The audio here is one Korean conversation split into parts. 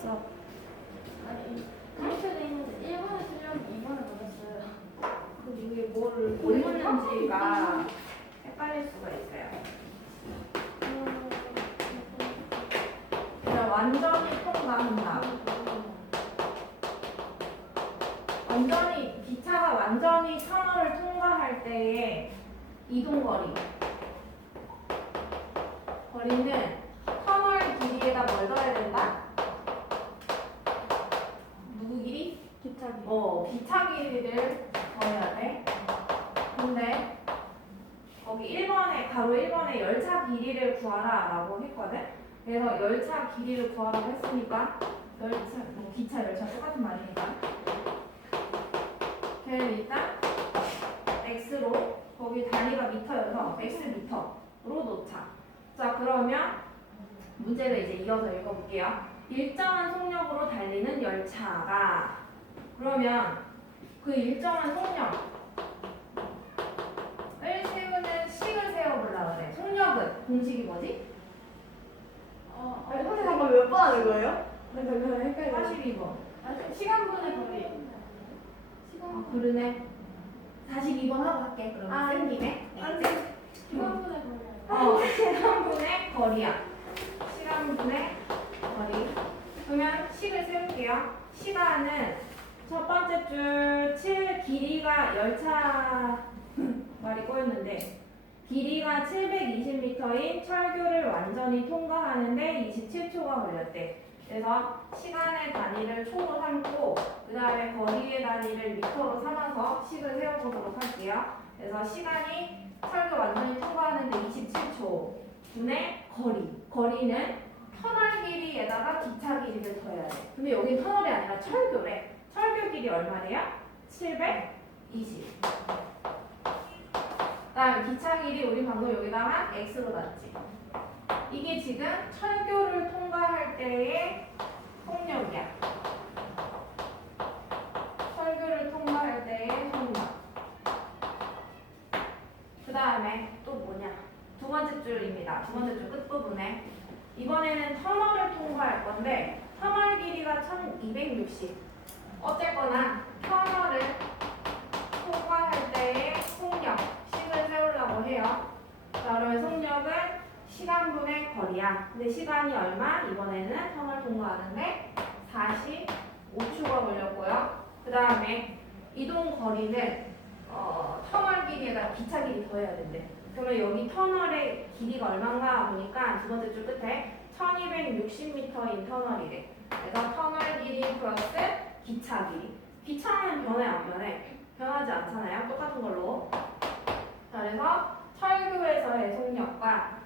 틀렸어. 아니 그렇게 돼 있는데 1번에 틀렸는데 2번에 맞았어요. 그 이게 뭐를 묻는지가 헷갈릴 수가 있어요. 그냥 완전히 통과한다. 완전히 기차가 완전히 터널을 통과할 때의 이동거리. 거리는 터널 길이에다 뭘 더해야 된다? 누구 길이? 기차 길. 기차 길이를 더해야 돼. 근데 거기 1번에 가로 1번에 열차 길이를 구하라 라고 했거든. 그래서 열차 길이를 구하라고 했으니까 기차 열차 똑같은 말이니까 걔는 일단 x로 거기 다리가 미터여서 x 미터로 놓자. 자 그러면 문제를 이제 이어서 읽어볼게요. 일정한 속력으로 달리는 열차가 그러면 그 일정한 속력을 세우는 식을 세워보려고 그래. 속력은 공식이 뭐지? 아니 선생님 잠깐 몇 번 하는 거예요? 나 잠깐 헷갈려. 42번. 시간분의 거리. 아 그러네. 42번 하고 할게. 그러면 센 김에. 시간분의 거리. 시간분의 거리야. 시간분의 거리. 그러면 식을 세울게요. 시간은 첫 번째 줄 7 길이가 열차 말이 꼬였는데 길이가 720m인 철교를 완전히 통과하는데 27초가 걸렸대. 그래서 시간의 단위를 초로 삼고 그 다음에 거리의 단위를 미터로 삼아서 식을 세워보도록 할게요. 그래서 시간이 철교 완전히 통과하는데 27초 분의 거리는 터널 길이에다가 기차 길이를 더해야 돼. 근데 여기 터널이 아니라 철교래. 철교 길이 얼마래요? 720. 그다음에 기차 길이 우리 방금 여기다가 x로 놨지. 이게 지금 철교를 통과할 때의 속력이야. 철교를 통과할 때의 속력. 그 다음에 또 뭐냐? 두 번째 줄입니다. 두 번째 줄 끝부분에 이번에는 터널을 통과할 건데 터널 길이가 1260. 어쨌거나 터널을 통과할 때의 속력 식을 세우려고 해요. 자 그러면 속력은 시간분의 거리야. 근데 시간이 얼마? 이번에는 터널 통과하는데 45초가 걸렸고요. 그 다음에 이동 거리는 터널 길이에다 기차 길이 더해야 된대. 그러면 여기 터널의 길이가 얼마인가 보니까 두 번째 줄 끝에 1260m인 터널이래. 그래서 터널 길이 플러스 기차 길이. 기차는 변해 안 변해? 변하지 않잖아요. 똑같은 걸로. 자, 그래서 철교에서의 속력과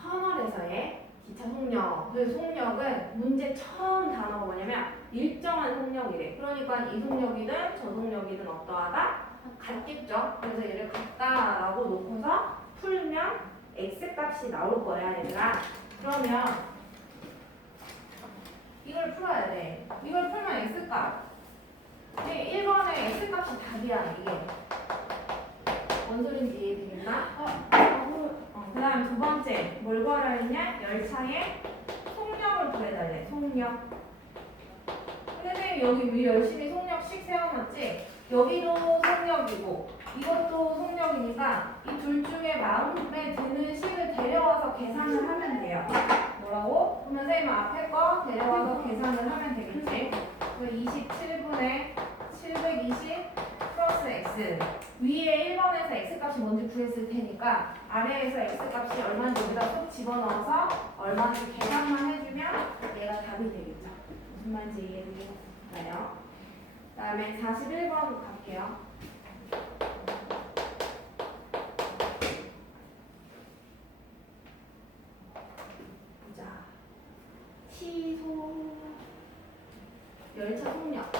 터널에서의 기차 속력. 그 속력은 문제 처음 단어가 뭐냐면 일정한 속력이래. 그러니까 이 속력이든 저 속력이든 어떠하다? 같겠죠. 그래서 얘를 같다라고 놓고서 풀면 x 값이 나올 거야, 얘들아. 그러면 이걸 풀어야 돼. 이걸 풀면 x 값. 1번에 x 값이 답이야, 이게. 뭔 소린지 이해되겠나? 그 다음 두 번째, 뭘 구하라 했냐? 열차의 속력을 구해달래, 속력. 근데 선생님, 여기 우리 열심히 속력식 세워놨지? 여기도 속력이고, 이것도 속력이니까 이 둘 중에 마음에 드는 식을 데려와서 계산을 하면 돼요. 뭐라고? 그러면 선생님 앞에 거 데려와서 계산을 하면 되겠지? 27분의 720 플러스 x. 위에 1번에서 x값이 뭔지 구했을 테니까 아래에서 x값이 얼마인지 여기다 쏙 집어넣어서 얼마인지 계산만 해주면 얘가 답이 되겠죠. 무슨 말인지 이해되셨나요? 그 다음에 41번 갈게요. 보자. 시소 열차 속력.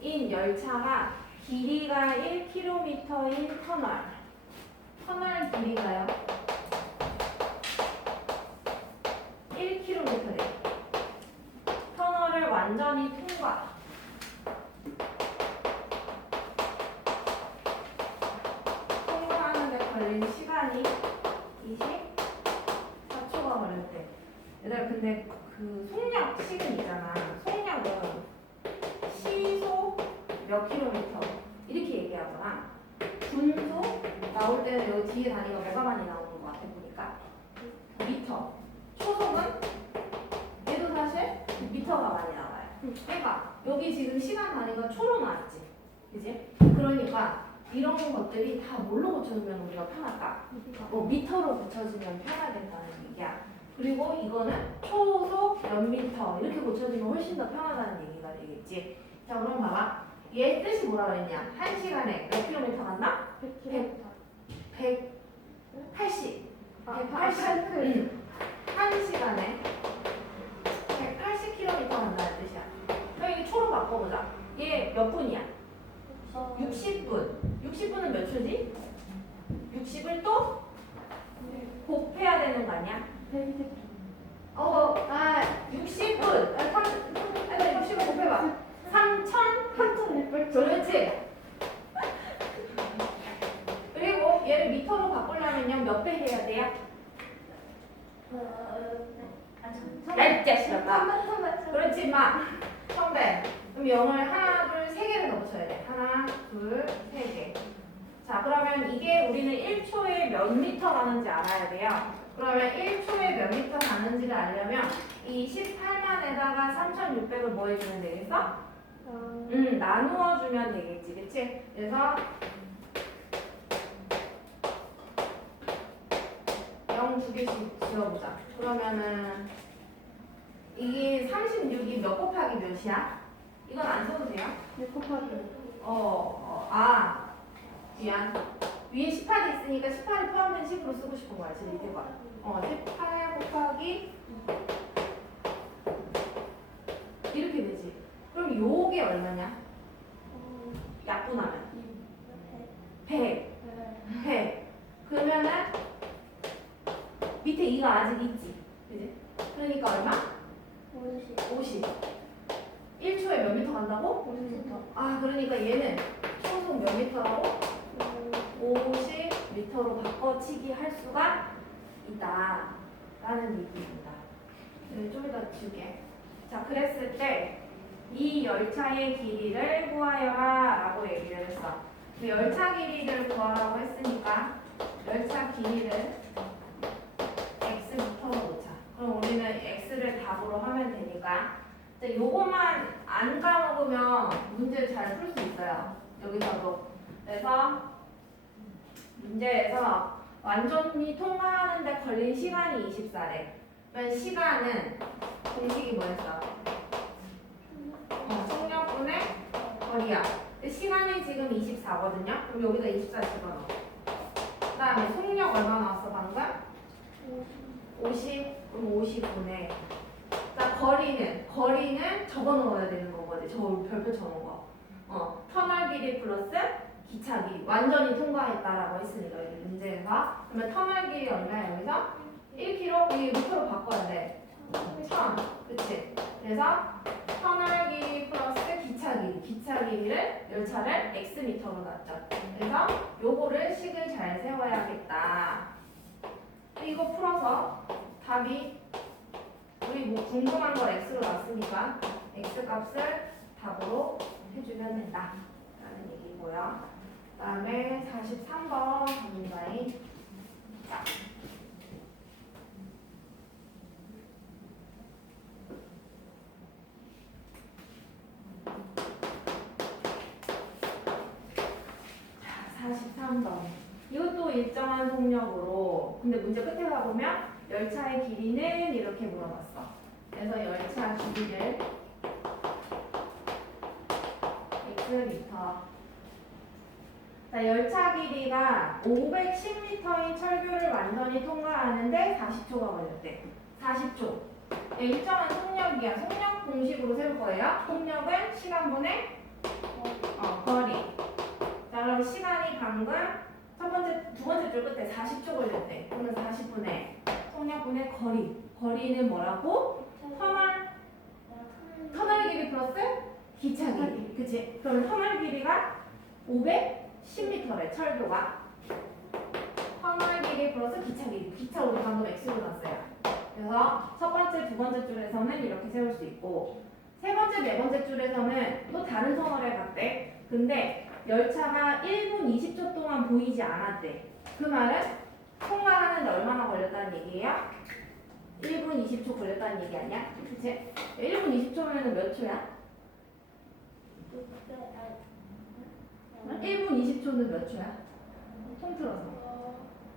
인 열차가 길이가 1km인 터널. 터널 길이가요? 1km래. 터널을 완전히 통과. 걸린 시간이 24초가 걸렸대. 얘들아 근데 그 속력 식은 있잖아. 속력은 시속 몇 킬로미터 이렇게 얘기하거나 분속 나올 때는 여기 뒤에 단위가 뭐가 많이 나오는 것 같아 보니까 미터. 초속은 얘도 사실 미터가 많이 나와요. 그러니까 여기 지금 시간 단위가 초로 나왔지, 그지? 그러니까 이런 것들이 다 뭘로 고쳐주면 우리가 편할까? 뭐 미터로 고쳐주면 편하겠다는 얘기야. 그리고 이거는 초속 몇 미터 이렇게 고쳐주면 훨씬 더 편하다는 얘기가 되겠지. 자 그럼 봐봐. 얘 뜻이 뭐라 그랬냐? 1시간에 몇 킬로미터 간다? 180. 180. 응. 1시간에 180km 간다는 뜻이야. 그럼 이게 초로 바꿔보자. 얘 몇 분이야? 60분. 60분은 몇 초지? 60을 또 곱해야 되는 거 아니야? 60분. 60을 곱해봐. 3,600초. 그렇지? 그리고 얘를 미터로 바꾸려면요, 몇 배 해야 돼요? 야, 자식아. 그렇지, 마. 1000배. 그럼 0을 하나, 둘, 세 개를 넣어줘야 돼. 하나, 둘, 세 개. 자, 그러면 이게 우리는 1초에 몇 미터 가는지 알아야 돼요. 그러면 1초에 몇 미터 가는지를 알려면 이 18만에다가 3600을 뭐 해주면 되겠어? 나누어 주면 되겠지, 그치? 그래서 0 두 개씩 지어보자. 그러면은 이게 36이 몇 곱하기 몇이야? 이건 안 써도 돼요? 미안. 위에 18이 있으니까 18이 포함된 식으로 쓰고 싶은 거야, 지금 이렇게 봐. 18 곱하기 이렇게 되지. 그럼 요게 얼마냐? 약분하면 100. 그러면은 밑에 2가 아직 있지, 그지? 그러니까 얼마? 50. 1초에 몇 미터 간다고? 50m. 그러니까 얘는 초속 몇 미터라고? 50m로 바꿔치기 할 수가 있다 라는 얘기입니다. 좀 이따 줄게. 자, 그랬을 때 이 열차의 길이를 구하여라 라고 얘기를 했어. 열차 길이를 구하라고 했으니까 열차 길이를 x미터로 놓자. 그럼 우리는 x를 답으로 하면 되니까 요것만 안 까먹으면 문제를 잘 풀 수 있어요. 여기서도. 그래서 문제에서 완전히 통과하는데 걸린 시간이 24래. 그러면 시간은 공식이 뭐였어? 속력분의 거리야. 근데 시간이 지금 24거든요. 그럼 여기다 24 집어넣어. 그 다음에 속력 얼마 나왔어 방금? 50. 그럼 50분의. 자, 거리는 적어넣어야 되는 거거든. 저 별표 쳐놓은 거. 터널 길이 플러스 기차 길이. 완전히 통과했다라고 했으니까 여기 문제에서. 그러면 터널 길이 얼마야 여기서? 1km? 이 미터로 바꿔야 돼. 1000. 그치? 그래서 터널 길이 플러스 기차 길이를 열차를 x미터로 놨죠. 그래서 요거를 식을 잘 세워야겠다. 이거 풀어서 답이 우리 뭐 궁금한 걸 x로 놨으니까 x 값을 답으로 해주면 된다 라는 얘기고요. 그 다음에 43번 전문가인 자, 43번 이것도 일정한 속력으로 근데 문제 끝에 가보면 열차의 길이는 이렇게 물어봤어. 그래서 열차 길이를 x미터. 자, 열차 길이가 510m인 철교를 완전히 통과하는데 40초가 걸렸대. 40초. 일정한 속력이야. 속력 공식으로 세울 거예요. 속력은 시간분의 거리. 자, 그럼 시간이 방금 두 번째 줄 끝에 40초 걸렸대. 그러면 40분의 속력분의 거리. 거리는 뭐라고? 터널 길이 플러스 기차 길이. 그치? 그럼 터널 길이가 510m래, 철교가. 길이 플러스 기차 길이. 기차 우리 방금 x로 놨어요. 그래서 첫 번째, 두 번째 줄에서는 이렇게 세울 수 있고 세 번째, 네 번째 줄에서는 또 다른 터널에 갔대. 근데 열차가 1분 20초 동안 보이지 않았대. 그 말은 통과하는데 얼마나 걸렸다는 얘기예요? 1분 20초 걸렸다는 얘기 아니야? 그치? 1분 20초면 몇 초야? 1분 20초는 몇 초야? 통틀어서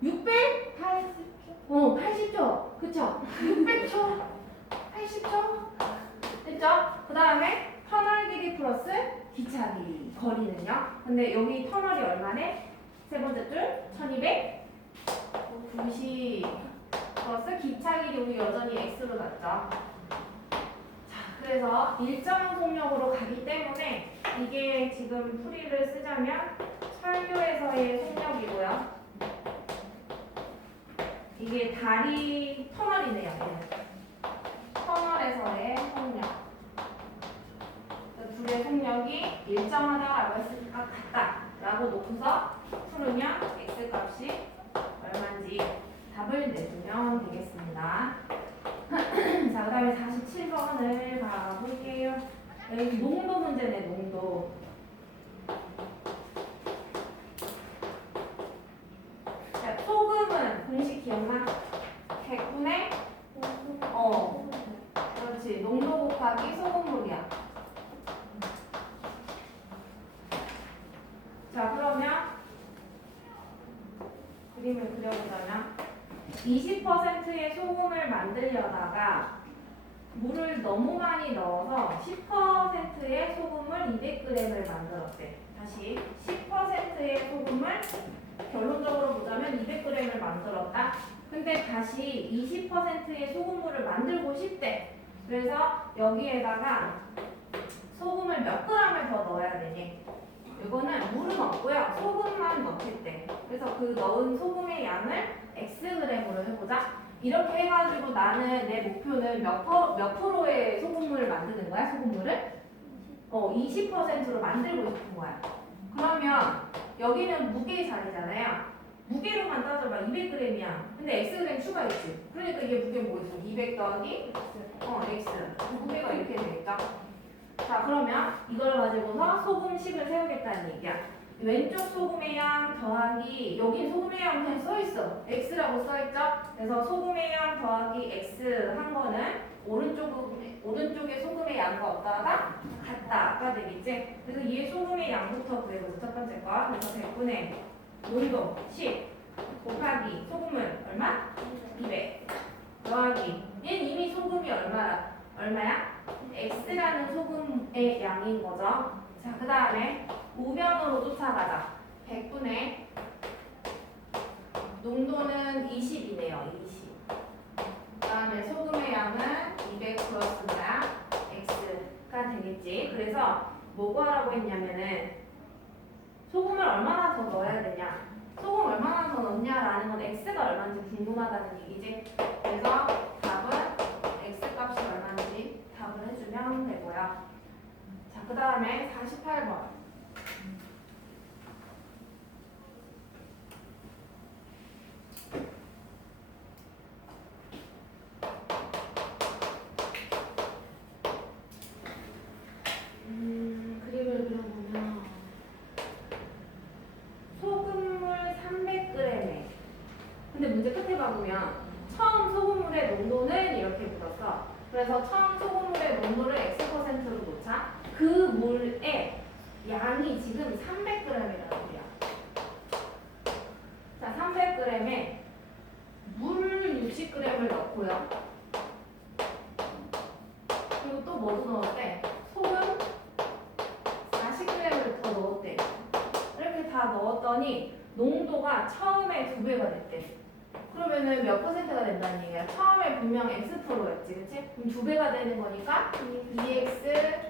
600? 80초? 80초. 그쵸? 600초? 80초? 됐죠? 그 다음에 터널 길이 플러스 기차 길이. 거리는요? 근데 여기 터널이 얼마네? 세 번째 줄 1200? 90 플러스 기차 길이 우리 여전히 x로 났죠? 자, 그래서 일정 속력으로 가기 때문에 이게 지금 풀이를 쓰자면 철교에서의 속력이고요. 이게 다리 터널이네요. 얘는. 터널에서의 속력. 둘의 속력이 일정하다라고 했으니까 같다라고 놓고서 풀으면 x 값이 얼마인지 답을 내주면 되겠습니다. 자, 그 다음에 47번을 가볼게요. 여기 농도 문제네, 농도. 자, 소금은 공식 기억나? 100분의 그렇지. 농도 곱하기 소금물이야. 자, 그러면 그림을 그려보자면 20%의 소금을 만들려다가 물을 너무 많이 넣어서 10%의 소금을 200g을 만들었대. 다시 10%의 소금을 결론적으로 보자면 200g을 만들었다. 근데 다시 20%의 소금물을 만들고 싶대. 그래서 여기에다가 소금을 몇 g을 더 넣어야 되니? 이거는 물은 없고요. 소금만 넣겠대. 그래서 그 넣은 소금의 양을 xg으로 해보자. 이렇게 해가지고 나는 내 목표는 몇 프로의 소금물을 만드는 거야? 소금물을? 20%로 만들고 싶은 거야. 그러면 여기는 무게 자리잖아요. 무게로만 따져봐. 200g이야. 근데 xg 추가했지. 그러니까 이게 무게 뭐 있어? 200 더하기 x. 무게가 이렇게 되겠죠? 자, 그러면 이걸 가지고서 소금식을 세우겠다는 얘기야. 왼쪽 소금의 양 더하기, 여기 소금의 양 그냥 써있어. x라고 써있죠? 그래서 소금의 양 더하기 x 한 거는 오른쪽에 소금의 양과 없다가 같다가 되겠지? 그래서 얘 소금의 양부터 구해보자. 첫 번째 거. 그래서 100분의 농도 10 곱하기 소금은 얼마? 200 더하기 얘는 이미 소금이 얼마야? x라는 소금의 양인 거죠. 자, 그 다음에 우변으로 쫓아가자. 100분의 농도는 20이네요. 20. 그 다음에 소금의 양은 200 플러스 뭐야? x가 되겠지. 그래서 뭐 구하라고 했냐면은 소금을 얼마나 더 넣어야 되냐? 소금 얼마나 더 넣냐라는 건 x가 얼마인지 궁금하다는 얘기지. 그래서 답은 x 값이 얼마인지 답을 해주면 되고요. 자, 그 다음에 48번. 그림을 그려보면 소금물 300g에 근데 문제 끝에 봐보면 처음 소금물의 농도는 이렇게 묻었어. 그래서 처음 소금물의 농도를 x%로 놓자. 그 물의 양이 지금 300g이라는 거야. 자, 300g에 물 60g을 넣고요. 그리고 또 뭐도 넣었대? 소금 40g을 더 넣었대. 이렇게 다 넣었더니 농도가 처음에 2배가 됐대. 그러면은 몇 %가 된다는 얘기야? 처음에 분명 x%였지, 그치? 그럼 2배가 되는 거니까 2x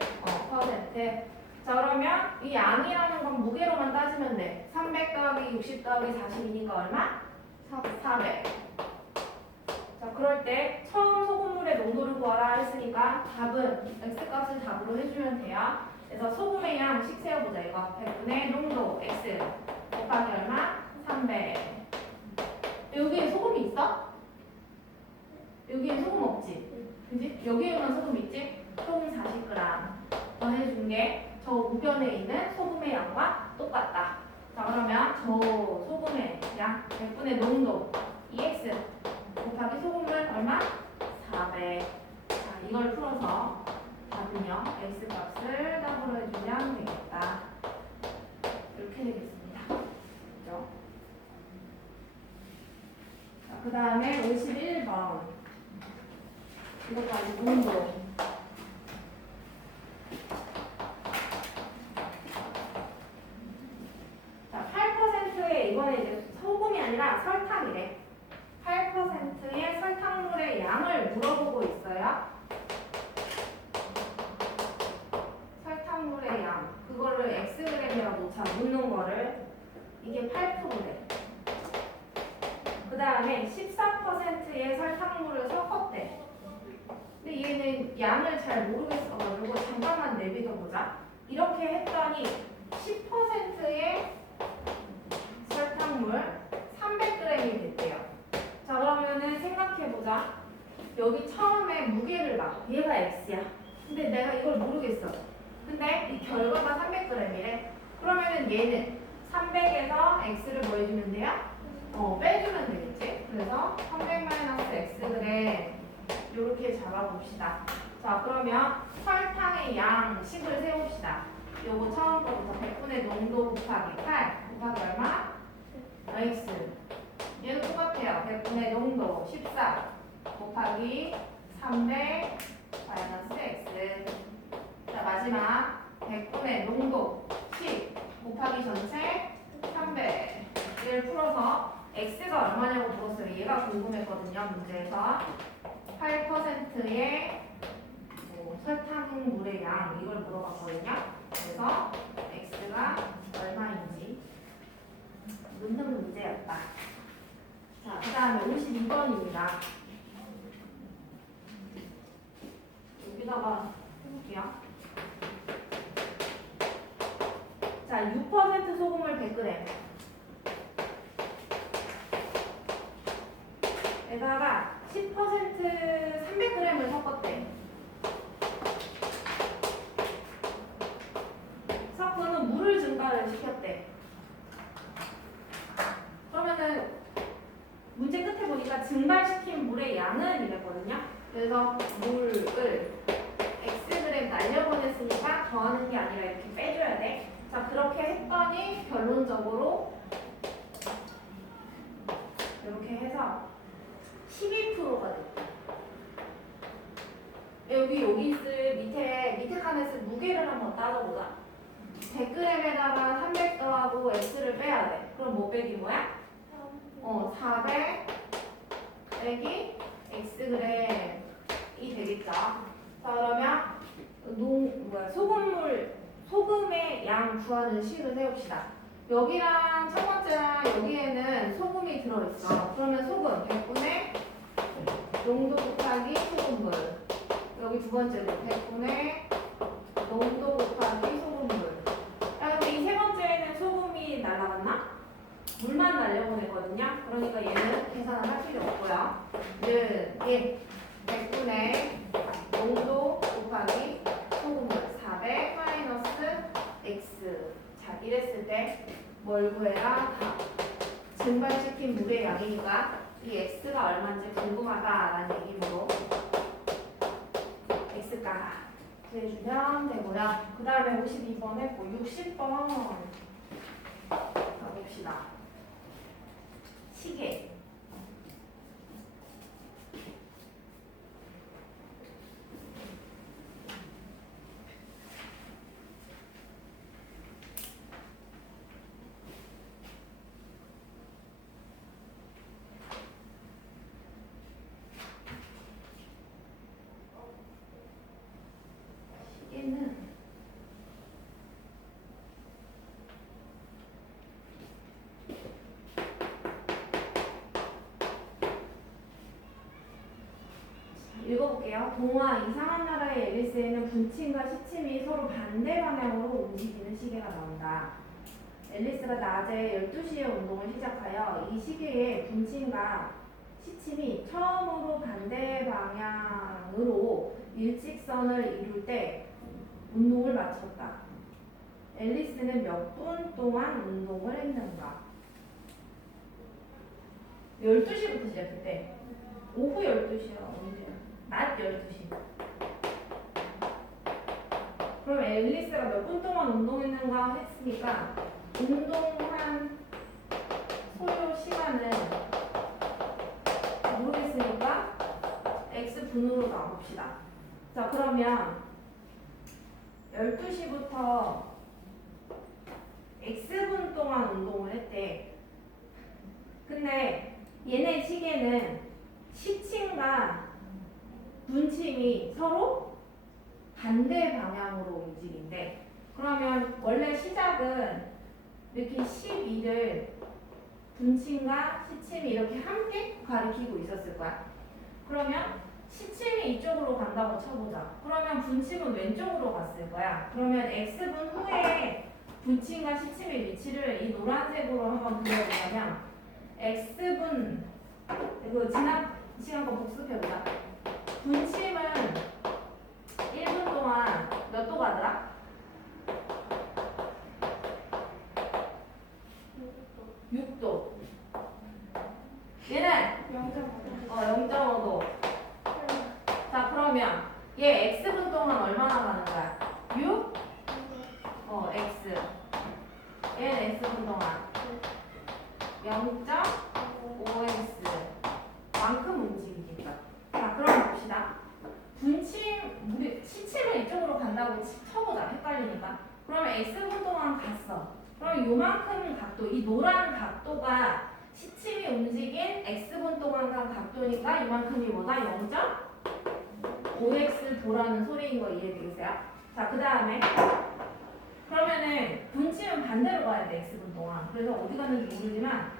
%. 자, 그러면 이 양이라는 건 무게로만 따지면 돼. 300 더하기 60 더하기 40이니까 얼마? 400. 자, 그럴 때 처음 소금물의 농도를 구하라 했으니까 답은 x값을 답으로 해주면 돼요. 그래서 소금의 양씩 세어보자. 이거 100분의 농도 x 곱하기 얼마? 300. 여기 여기에만 소금 있지? 소금 40g 더해준 게 저 우변에 있는 소금의 양과 똑같다. 자 그러면 저 소금의 양 100분의 농도 2x 곱하기 소금물 얼마? 400. 자 이걸 풀어서 답은요 x 값을 더블로 해주면 되겠다. 이렇게 되겠습니다. 그죠? 자, 그 다음에 51번. 이것도 아주 농도. 자, 8%의 이번에 이제 소금이 아니라 설탕이래. 8%의 설탕물의 양을 물어보고 있어요. 설탕물의 양. 그거를 Xg이라고 자 묻는 거를 이게 8%래. 그 다음에 14%의 설탕물을 섞었대. 근데 얘는 양을 잘 모르겠어가지고 잠깐만 내비둬 보자. 이렇게 했더니 10%의 설탕물 300g이 됐대요. 자 그러면은 생각해보자. 여기 처음에 무게를 봐. 얘가 X야. 근데 내가 이걸 모르겠어. 근데 이 결과가 300g이래. 그러면은 얘는 300에서 X를 뭐 해주면 돼요? 빼주면 되겠지. 그래서 300-Xg 이렇게 잡아봅시다. 자 그러면 설탕의 양식을 세웁시다. 요거 처음 거부터 100분의 농도 곱하기 8 곱하기 얼마? X. 얘도 똑같아요. 100분의 농도 14 곱하기 300 마이너스 X. 자 마지막 100분의 농도 10 곱하기 전체 300. 얘를 풀어서 X가 얼마냐고 물었어요. 얘가 궁금했거든요. 문제에서 8%의 설탕물의 양 이걸 물어봤거든요. 그래서 X가 얼마인지 묻는 문제였다. 자, 그 다음에 52번입니다. 여기다가 해볼게요. 자, 6% 소금을 100g 에다가 10% 300g을 섞었대. 섞고는 물을 증가를 시켰대. 그러면은 문제 끝에 보니까 증발시킨 물의 양은 이랬거든요. 그래서 물을 Xg 날려보냈으니까 더하는 게 아니라 이렇게 빼줘야 돼. 자 그렇게 했더니 결론적으로 이렇게 해서 12%가 됐다. 여기 있을 밑에 칸에 쓸 무게를 한번 따져보자. 100g에다가 300 더하고 X를 빼야 돼. 그럼 뭐 빼기 뭐야? 400 빼기 Xg이 되겠죠. 자 그러면 소금의 양 구하는 식을 세웁시다. 여기랑 첫 번째랑 여기에는 소금이 들어있어. 그러면 소금 100분의 농도 곱하기 소금물. 여기 두 번째로 100분의 농도 곱하기 소금물. 근데 이 세 번째에는 소금이 날아갔나? 물만 날려보냈거든요. 그러니까 얘는 계산을 할 필요 없고요. 얘 100분의 농도 곱하기 소금물 400 마이너스 X. 자 이랬을 때 뭘 구해라? 다 증발시킨 물의 양이니까 이 X가 얼마인지 궁금하다라는 얘기로 X가 구해주면 되고요. 그 다음에 52번 했고 60번 가봅시다. 시계. 시계는 읽어볼게요. 동화 이상한 나라의 앨리스에는 분침과 시침이 서로 반대 방향으로 움직이는 시계가 나온다. 앨리스가 낮에 12시에 운동을 시작하여 이 시계의 분침과 시침이 처음으로 반대 방향으로 일직선을 이룰 때 운동을 마쳤다. 앨리스는 몇 분 동안 운동을 했는가? 12시부터 시작했대. 오후 12시야. 언제야? 낮 12시. 그럼 앨리스가 몇 분 동안 운동했는가 했으니까 운동한 소요 시간은 모르겠으니까 x분으로 나봅시다. 자, 그러면 12시부터 x분 동안 운동을 했대. 근데 얘네 시계는 시침과 분침이 서로 반대 방향으로 움직인대. 그러면 원래 시작은 이렇게 12를 분침과 시침이 이렇게 함께 가리키고 있었을 거야. 그러면 시침이 이쪽으로 간다고 쳐보자. 그러면 분침은 왼쪽으로 갔을 거야. 그러면 x분 후에 분침과 시침의 위치를 이 노란색으로 한번 그려보자면 x분 이거 지난 시간 거 복습해보자. 분침은 1분 동안 몇 도 가더라? 6도. 얘는 0.5도. 자, 그러면 얘 x분 동안 얼마나 가는 거야? 6? x. 얘는 x분 동안 0.5x 만큼 움직이겠다. 자, 그럼 봅시다. 시침은 이쪽으로 간다고 쳐보자. 헷갈리니까. 그러면 x분 동안 갔어. 그럼 요만큼 각도, 이 노란 각도가 시침이 움직인 x분 동안 간 각도니까 이만큼이 뭐다? 0.5x 도라는 소리인 거 이해되겠어요? 자, 그 다음에 그러면은 분침은 반대로 가야 돼, x분 동안. 그래서 어디 갔는지 모르지만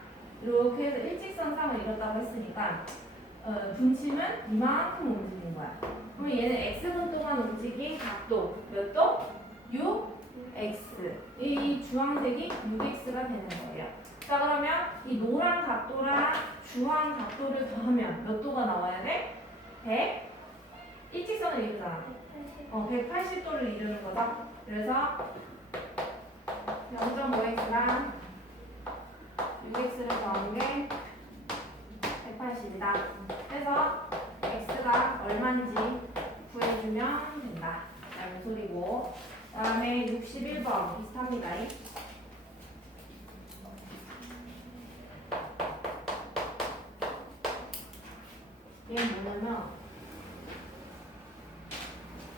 이렇게 해서 일직선상을 이뤘다고 했으니까 분침은 이만큼 움직이는 거야. 그럼 얘는 x분 동안 움직인 각도 몇 도? 6x. 이 주황색이 6x가 되는 거예요. 자, 그러면 이 노란 각도랑 주황 각도를 더하면 몇 도가 나와야 돼? 100? 일직선을 이루잖아. 180도를 이루는 거다. 그래서 0.5x랑 6x를 더한 게 180이다. 그래서 x가 얼마인지 구해주면 된다. 라는 소리고. 그 다음에 61번 비슷합니다. 얘는 뭐냐면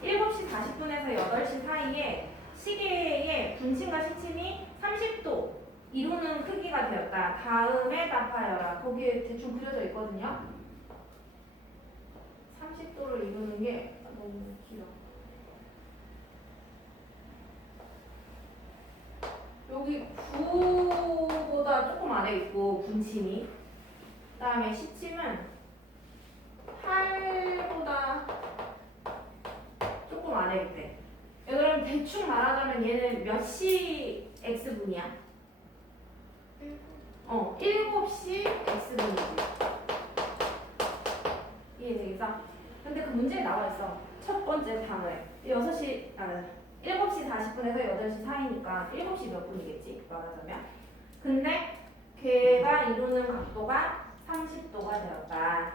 7시 40분에서 8시 사이에 시계의 분침과 시침이 30도 이루는 크기가 되었다. 다음에 답하여라. 거기에 대충 그려져 있거든요. 30도를 이루는 게 너무 길어. 여기 9보다 조금 아래 있고 분침이. 그 다음에 시침은 8보다 조금 아래 있대. 그럼 대충 말하자면 얘는 몇 시 x분이야? 7시 x분이지. 이해되겠어? 근데 그 문제에 나와 있어. 첫 번째 단어에 7시 40분에서 8시 사이니까 7시 몇 분이겠지? 말하자면. 근데 걔가 이루는 각도가 30도가 되었다.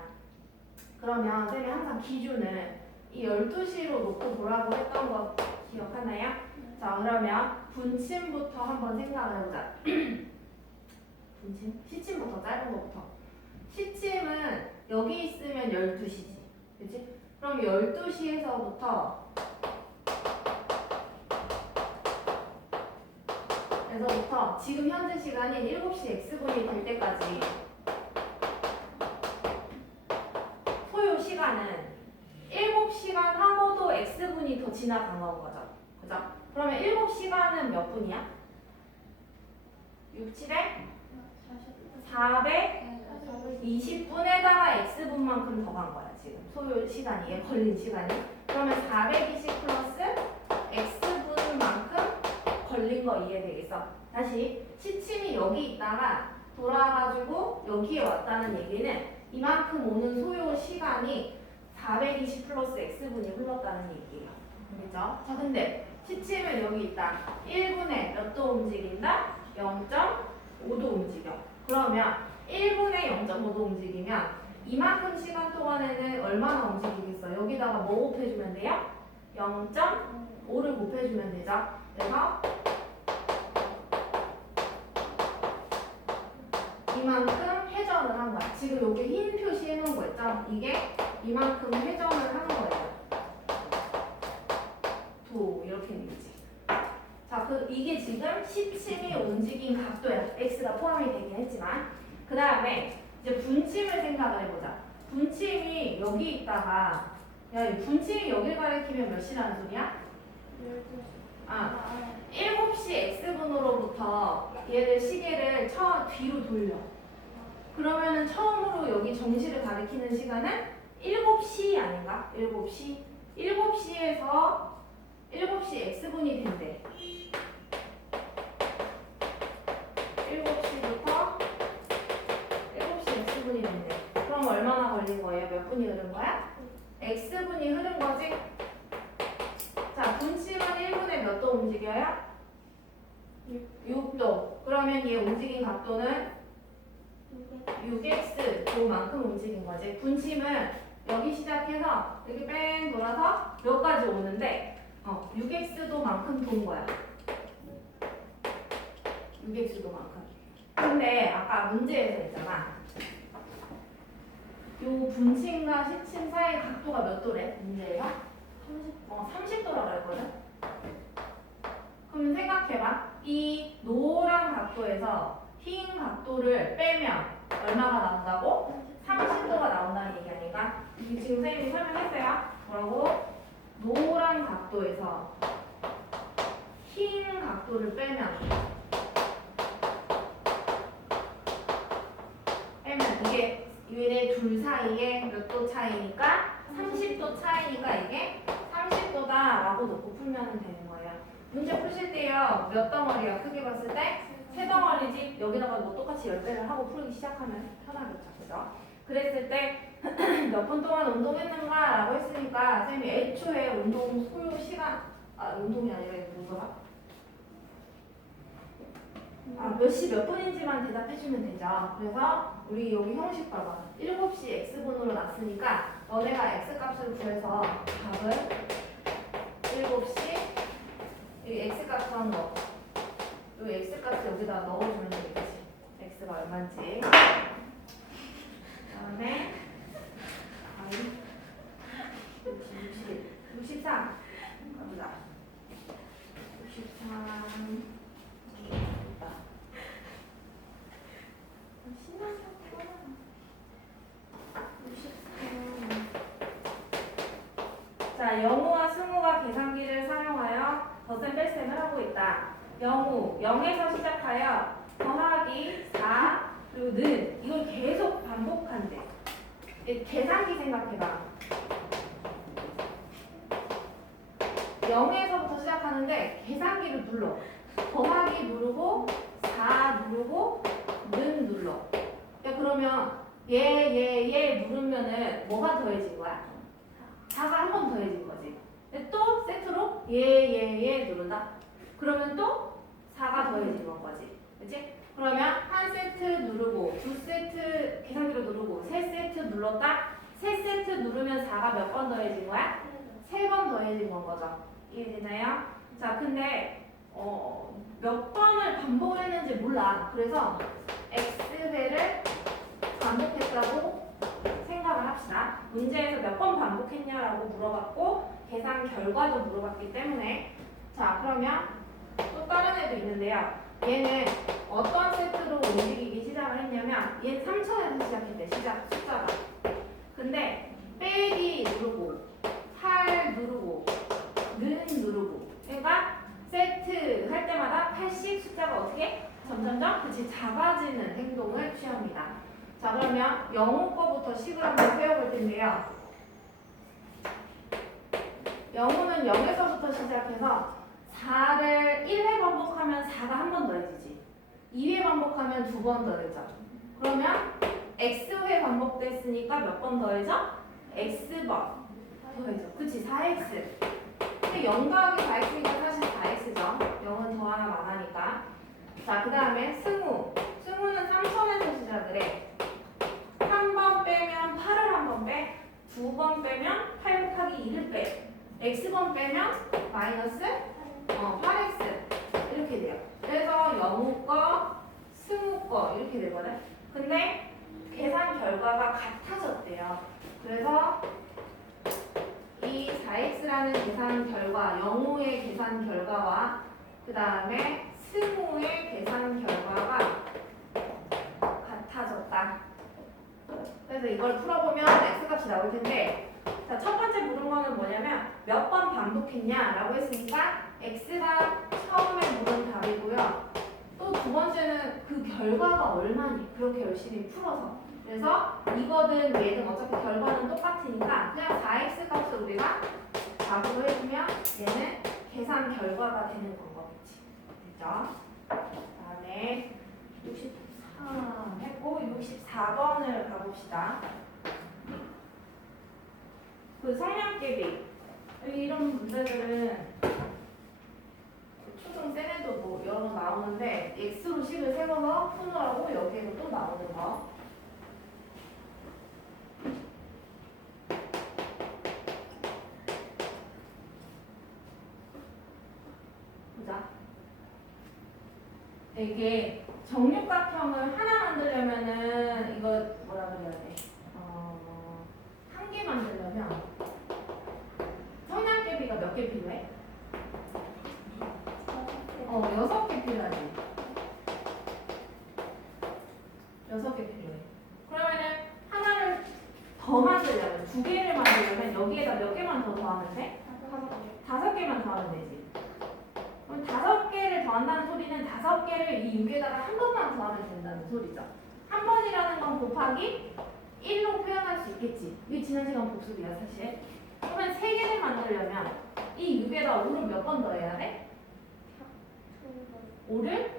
그러면 쌤이 항상 기준을 이 12시로 놓고 보라고 했던 거 기억하나요? 자, 그러면 분침부터 한번 생각을 해보자. 분침? 시침부터 짧은 거부터. 시침은 여기 있으면 12시지. 그치? 그럼 12시에서부터 에서부터 지금 현재 시간인 7시 x분이 될 때까지 소요 시간은 7시간 하고도 x분이 더 지나간 거죠. 그죠? 그러면 7시간은 몇 분이야? 6, 7에 420분에다가 x분만큼 더 간 거야. 지금 소요 시간이, 얘 걸린 시간이. 그러면 420 플러스 x분만큼 걸린 거 이해되겠어? 다시 시침이 여기 있다가 돌아가지고 여기에 왔다는 얘기는 이만큼 오는 소요 시간이 420 플러스 x분이 흘렀다는 얘기예요. 알겠죠? 자, 근데 시침은 여기 있다. 1분에 몇 도 움직인다? 0.5도 움직여. 그러면 1분에 0.5도 움직이면 이만큼 시간 동안에는 얼마나 움직이겠어? 여기다가 뭐 곱해주면 돼요? 0.5를 곱해주면 되죠. 그래서 이만큼 회전을 한 거야. 지금 여기 흰 표시해 놓은 거 있죠? 이게 이만큼 회전을 한 거예요. 도 이렇게 되지. 자, 이게 지금 시침이 움직인 각도야. x가 포함이 되긴 했지만 그 다음에 이제 분침을 생각을 해보자. 분침이 여기 있다가 야, 이 분침이 여길 가리키면 몇 시라는 소리야? 7시 x분으로부터 얘를 시계를 뒤로 돌려. 그러면은 처음으로 여기 정시를 가리키는 시간은 7시 아닌가? 7시. 7시에서 7시 x분이 된대. 7시부터 7시 x분이 된대. 그럼 얼마나 걸린 거예요? 몇 분이 흐른 거야? x분이 흐른 거지? 자, 분침은 1분에 몇 도 움직여요? 6도. 그러면 얘 움직인 각도는 6x 도만큼 움직인 거지. 분침은 여기 시작해서 이렇게 뺑 돌아서 여기까지 오는데 6x도만큼 돈 거야. 6x도만큼. 근데 아까 문제에서 있잖아. 요 분침과 시침 사이 각도가 몇 도래? 문제에서? 30도라고 했거든? 그럼 생각해봐. 이 노란 각도에서 흰 각도를 빼면 얼마가 나온다고? 30도가 나온다는 얘기 아닌가? 이게 지금 선생님이 설명했어요. 뭐라고? 노란 각도에서 흰 각도를 빼면 이게 얘네 둘 사이에 몇 도 차이니까 30도 차이니까 이게 30도다라고 놓고 풀면 되는 거예요. 문제 푸실 때요. 몇 덩어리야? 크게 봤을 때? 세 덩어리지? 여기다가 뭐 똑같이 10배를 하고 풀기 시작하면 편하겠죠. 그죠? 그랬을 때 몇 분 동안 운동했는가? 라고 했으니까 선생님이 애초에 운동 소요 시간 운동이 아니라 이거 뭐더라? 몇 분인지만 대답해주면 되죠. 그래서 우리 여기 형식 봐봐. 7시 x분으로 났으니까 너네가 x값을 구해서 답을 7시 여기 x값 한 거. 이 x값을 여기다 넣어주면 되겠지. x가 얼마인지. 그다음에 63 가보자. 63 자, 영우와 승우가 계산기를 사용하여 덧셈 뺄셈을 하고 있다. 영우, 0에서 시작하여 더하기 4 그리고 는 이걸 계속 반복한대. 계산기 생각해봐. 0에서부터 시작하는데 계산기를 눌러. 더하기 누르고 4 누르고 는 눌러. 야, 그러면 얘 누르면은 뭐가 더해진 거야? 4가 한 번 더해진 거지. 근데 또 세트로 얘 누른다. 그러면 또 4가 더해진 건 거지. 그치? 그러면 한 세트 누르고 두 세트 계산기로 누르고 세 세트 눌렀다. 세 세트 누르면 4가 몇 번 더해진 거야? 3번 더해진 건 거죠. 이해되나요? 자, 근데 몇 번을 반복했는지 몰라. 그래서 x배를 반복했다고 생각을 합시다. 문제에서 몇 번 반복했냐라고 물어봤고 계산 결과도 물어봤기 때문에 자, 그러면 또 다른 애도 있는데요. 얘는 어떤 세트로 움직이기 시작을 했냐면 얘는 3천에서 시작했대. 시작 숫자가. 근데 빼기 누르고 8 누르고 는 누르고 그러니까 세트 할 때마다 8씩 숫자가 어떻게? 점점점 그치 작아지는 행동을 취합니다. 자, 그러면 영우 거부터 식을 한번 세워볼 텐데요. 영우는 0에서부터 시작해서 4를 1회 반복하면 4가 한 번 더해지지. 2회 반복하면 2번 더해져. 그러면 x회 반복됐으니까 몇 번 더해져? x번 더해줘. 그치 4x. 근데 0 더하기 4x니까 사실 4x죠. 0은 더 하나만 하니까. 자, 그 다음에 승우. 승우는 3천에서 시작을 해. 3번 빼면 8을 한 번 빼. 2번 빼면 8 곱하기 2를 빼. x번 빼면 마이너스 8x. 이렇게 돼요. 그래서 영우 거, 승우 거 이렇게 되거든. 근데 계산 결과가 같아졌대요. 그래서 이 4x라는 계산 결과, 영우의 계산 결과와 그 다음에 승우의 계산 결과가 같아졌다. 그래서 이걸 풀어보면 x값이 나올 텐데, 자, 첫 번째 물은 거는 뭐냐면 몇 번 반복했냐라고 했으니까 x가 처음에 물은 답이고요. 또 두 번째는 그 결과가 얼마니 그렇게 열심히 풀어서. 그래서 이거든 얘든 어차피 결과는 똑같으니까 그냥 4x 값을 우리가 답으로 해주면 얘는 계산 결과가 되는 방법이지. 됐죠? 그 다음에 63 했고 64번을 가봅시다. 그 성량계비 이런 문제들은 초등 세네도 뭐 여러 번 나오는데 x로 식을 세워서 푸느라고 여기에도 또 나오는 거. 보자. 이게 정육각형을 하나 만들려면은 이거 뭐라 그래야 돼? 한 개 만들려면 성량계비가 몇 개 필요해? 6개 필요하지. 6개 필요해. 그러면은 하나를 더 만들려면, 2개를 만들려면 여기에다 몇 개만 더 더하면 돼? 5개만 더하면 되지. 그럼 5개를 더한다는 소리는 5개를 이 6에다가 한 번만 더하면 된다는 소리죠. 한 번이라는 건 곱하기 1로 표현할 수 있겠지. 이게 지난 시간 복습이야 사실. 그러면 3개를 만들려면 이 6에다 5를 몇 번 더해야 돼? 5를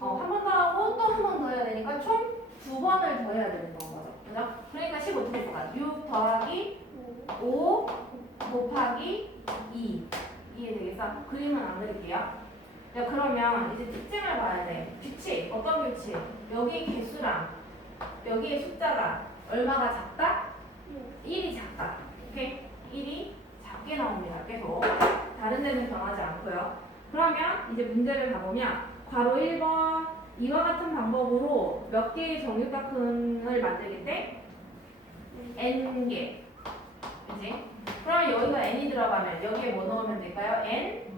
한 번 더 하고 또 한 번 더 해야 되니까 총 2번을 더 해야 되는 건 거죠. 그죠? 그러니까 10 어떻게 될까? 6 더하기 5 곱하기 2. 이해되겠어? 그림은 안 그릴게요. 자, 그러면 이제 특징을 봐야 돼. 규칙. 어떤 규칙? 여기 개수랑 여기의 숫자가 얼마가 작다? 1이 작다. 오케이? 1이 작게 나옵니다. 계속. 다른 데는 변하지 않고요. 그러면 이제 문제를 가보면 괄호 1번 이와 같은 방법으로 몇 개의 정육각형을 만들겠대? n개. 그지? 그러면 여기가 n이 들어가면 여기에 뭐 넣으면 될까요? n